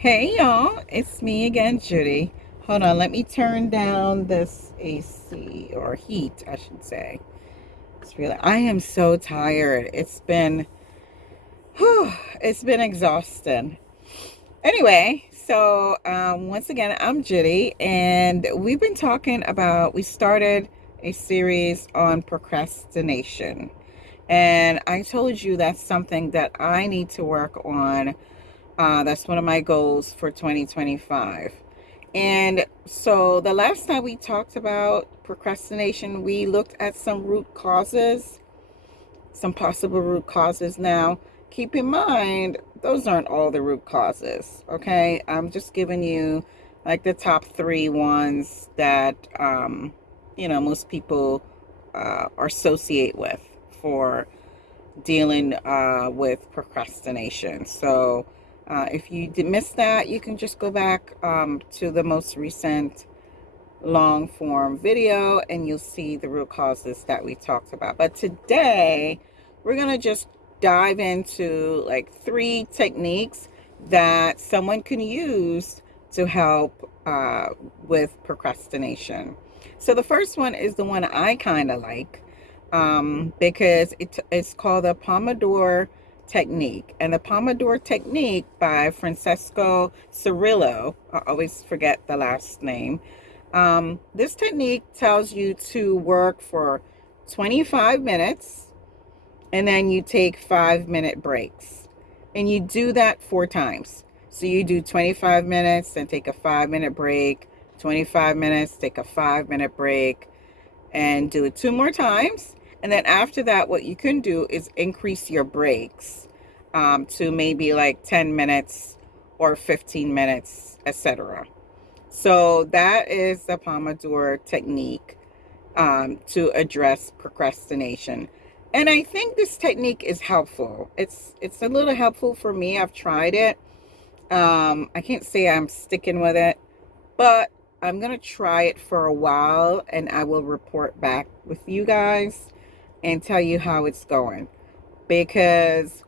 Hey y'all, it's me again, Judy. Hold on, let me turn down this AC or heat, I should say. I am so tired. It's been exhausting. Anyway, once again, I'm Judy, and we started a series on procrastination. And I told you that's something that I need to work on. That's one of my goals for 2025. And so the last time we talked about procrastination, we looked at some root causes, some possible root causes. Now, keep in mind, those aren't all the root causes, okay? I'm just giving you like the top three ones that, most people associate with for dealing with procrastination. So, if you did miss that, you can just go back to the most recent long form video and you'll see the root causes that we talked about. But today, we're going to just dive into like three techniques that someone can use to help with procrastination. So, the first one is the one I kind of like because it's called the Pomodoro technique. And the Pomodoro technique by Francesco Cirillo, I always forget the last name. This technique tells you to work for 25 minutes and then you take 5-minute breaks. And you do that 4 times. So you do 25 minutes, then take a 5-minute break, 25 minutes, take a 5-minute break, and do it 2 more times. And then after that, what you can do is increase your breaks to maybe like 10 minutes or 15 minutes, etc. So that is the Pomodoro technique to address procrastination. And I think this technique is helpful. It's a little helpful for me. I've tried it. I can't say I'm sticking with it, but I'm going to try it for a while and I will report back with you guys and tell you how it's going. Because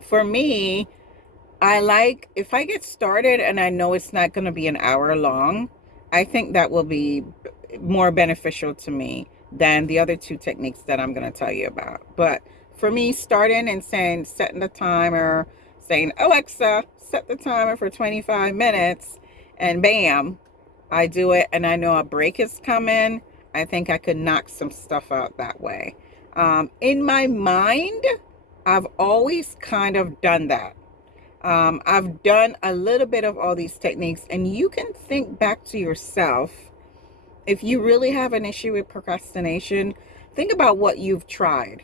for me, I like if I get started and I know it's not going to be an hour long, I think that will be more beneficial to me than the other two techniques that I'm going to tell you about. But for me, starting and setting the timer, saying, Alexa, set the timer for 25 minutes, and bam, I do it, and I know a break is coming. I think I could knock some stuff out that way. In my mind, I've always kind of done that. I've done a little bit of all these techniques, and you can think back to yourself. If you really have an issue with procrastination, think about what you've tried.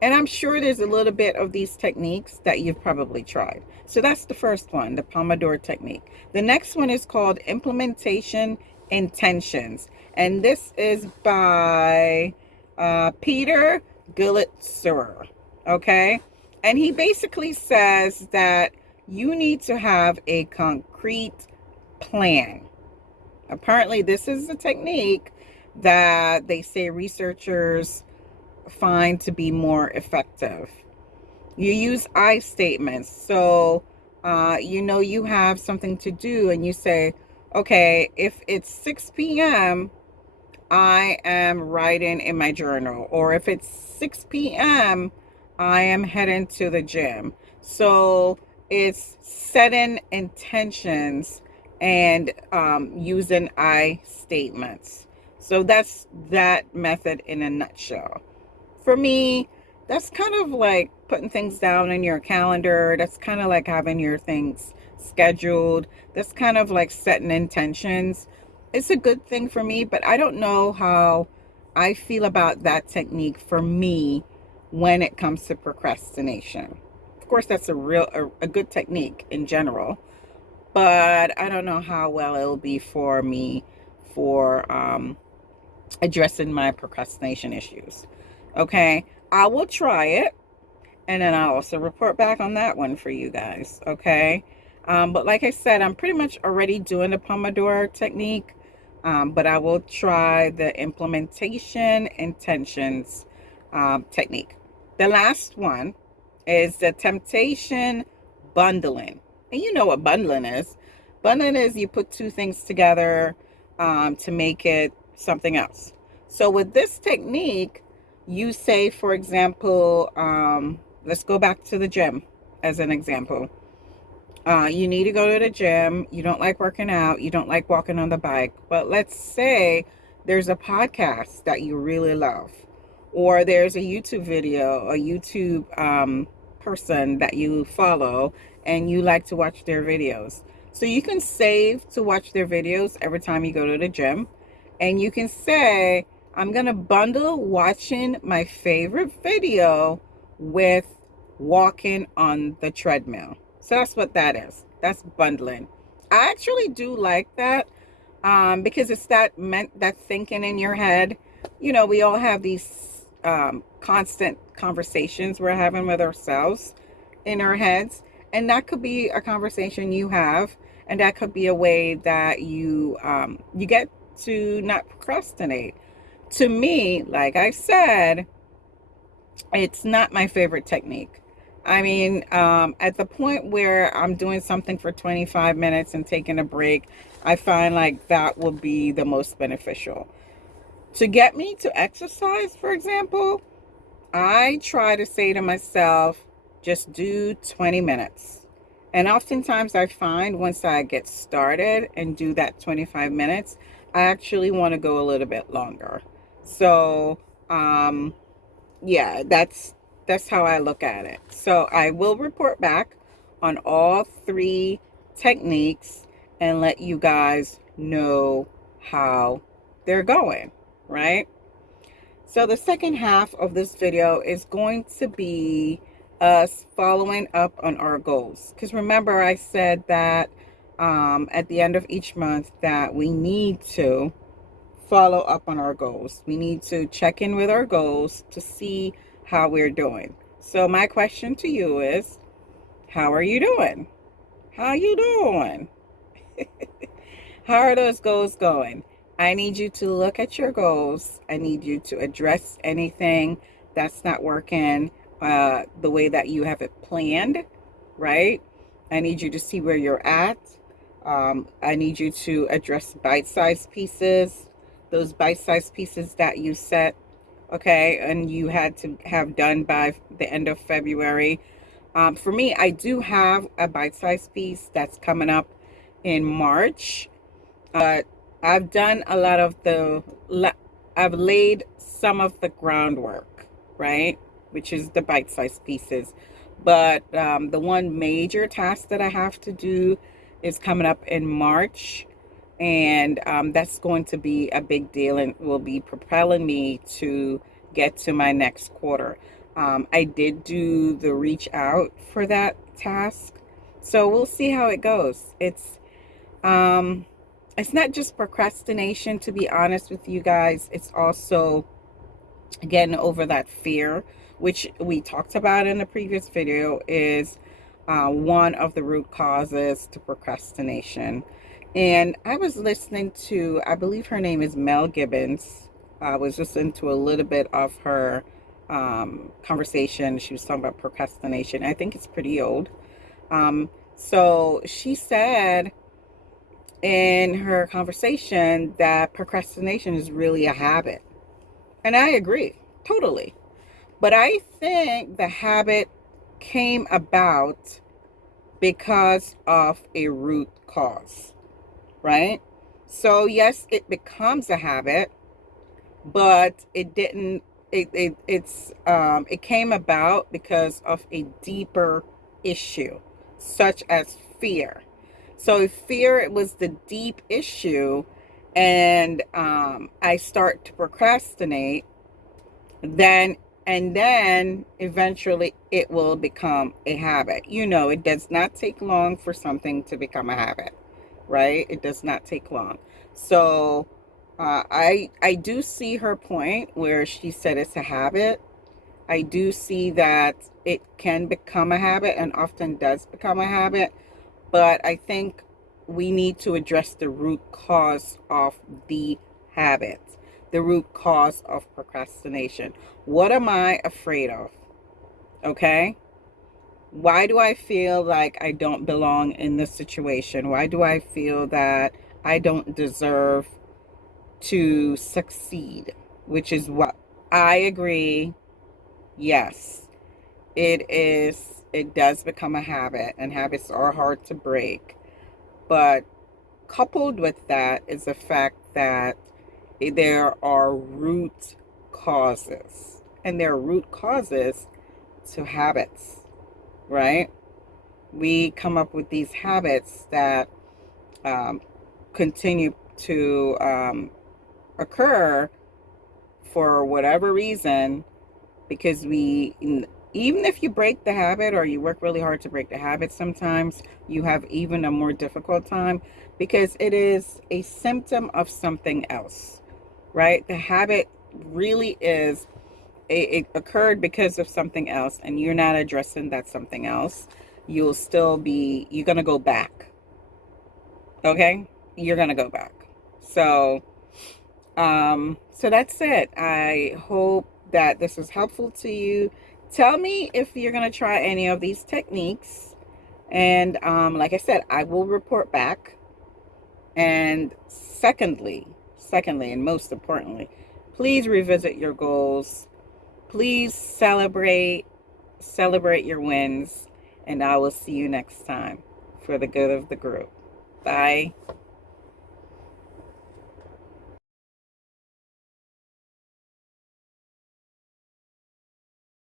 And I'm sure there's a little bit of these techniques that you've probably tried. So that's the first one, the Pomodoro technique. The next one is called implementation intentions. And this is by Peter Gillitzer. Okay. And he basically says that you need to have a concrete plan. Apparently, this is a technique that they say researchers find to be more effective. You use I statements. So, you have something to do and you say, okay, if it's 6 p.m., I am writing in my journal. Or if it's 6 p.m., I am heading to the gym. So it's setting intentions and using I statements. So that's that method in a nutshell. For me, that's kind of like putting things down in your calendar. That's kind of like having your things scheduled. That's kind of like setting intentions. It's a good thing for me, but I don't know how I feel about that technique for me when it comes to procrastination. Of course, that's a good technique in general, but I don't know how well it'll be for me for addressing my procrastination issues. Okay, I will try it and then I'll also report back on that one for you guys. Okay, but like I said, I'm pretty much already doing the Pomodoro technique, but I will try the implementation intentions technique. The last one is the temptation bundling. And you know what bundling is. Bundling is you put two things together to make it something else. So with this technique, you say, for example, let's go back to the gym as an example. You need to go to the gym. You don't like working out. You don't like walking on the bike. But let's say there's a podcast that you really love, or there's a YouTube video, a YouTube person that you follow, and you like to watch their videos. So you can save to watch their videos every time you go to the gym. And you can say, I'm going to bundle watching my favorite video with walking on the treadmill. So that's what that is. That's bundling. I actually do like that because it's that thinking in your head. You know, we all have these constant conversations we're having with ourselves in our heads. And that could be a conversation you have. And that could be a way that you get to not procrastinate. To me, like I said, it's not my favorite technique. I mean, at the point where I'm doing something for 25 minutes and taking a break, I find like that would be the most beneficial. To get me to exercise, for example, I try to say to myself, just do 20 minutes. And oftentimes I find once I get started and do that 25 minutes, I actually want to go a little bit longer. So, yeah, that's how I look at it. So I will report back on all three techniques and let you guys know how they're going, right? So the second half of this video is going to be us following up on our goals. Because remember, I said that at the end of each month that we need to follow up on our goals. We need to check in with our goals to see how we're doing. So my question to you is, how are you doing? How you doing? How are those goals going? I need you to look at your goals. I need you to address anything that's not working the way that you have it planned, right? I need you to see where you're at. I need you to address bite-sized pieces, those bite-sized pieces that you set, okay, and you had to have done by the end of February. For me, I do have a bite-sized piece that's coming up in March. I've done a lot of I've laid some of the groundwork, right? Which is the bite-sized pieces. But the one major task that I have to do is coming up in March. And that's going to be a big deal and will be propelling me to get to my next quarter. I did do the reach out for that task. So we'll see how it goes. It's not just procrastination, to be honest with you guys. It's also getting over that fear, which we talked about in the previous video, is one of the root causes to procrastination. And I was listening to, I believe her name is Mel Gibbons. I was listening to a little bit of her conversation. She was talking about procrastination. I think it's pretty old. So she said in her conversation that procrastination is really a habit. And I agree, totally. But I think the habit came about because of a root cause, right? So yes, it becomes a habit, but it didn't, it came about because of a deeper issue, such as fear. So if fear, it was the deep issue, and I start to procrastinate, then eventually it will become a habit. You know, it does not take long for something to become a habit, right? It does not take long. So I do see her point where she said it's a habit. I do see that it can become a habit and often does become a habit. But I think we need to address the root cause of the habit, the root cause of procrastination. What am I afraid of? Okay? Why do I feel like I don't belong in this situation? Why do I feel that I don't deserve to succeed? Which is what I agree. Yes, it does become a habit, and habits are hard to break. But coupled with that is the fact that there are root causes, and there are root causes to habits, right? We come up with these habits that um, continue to occur for whatever reason, because even if you break the habit or you work really hard to break the habit, sometimes you have even a more difficult time because it is a symptom of something else, right? The habit really is, it occurred because of something else, and you're not addressing that something else. You're going to go back. Okay? You're going to go back. So, so that's it. I hope that this is helpful to you. Tell me if you're going to try any of these techniques. And like I said, I will report back. And secondly, and most importantly, please revisit your goals. Please celebrate your wins. And I will see you next time for the good of the group. Bye.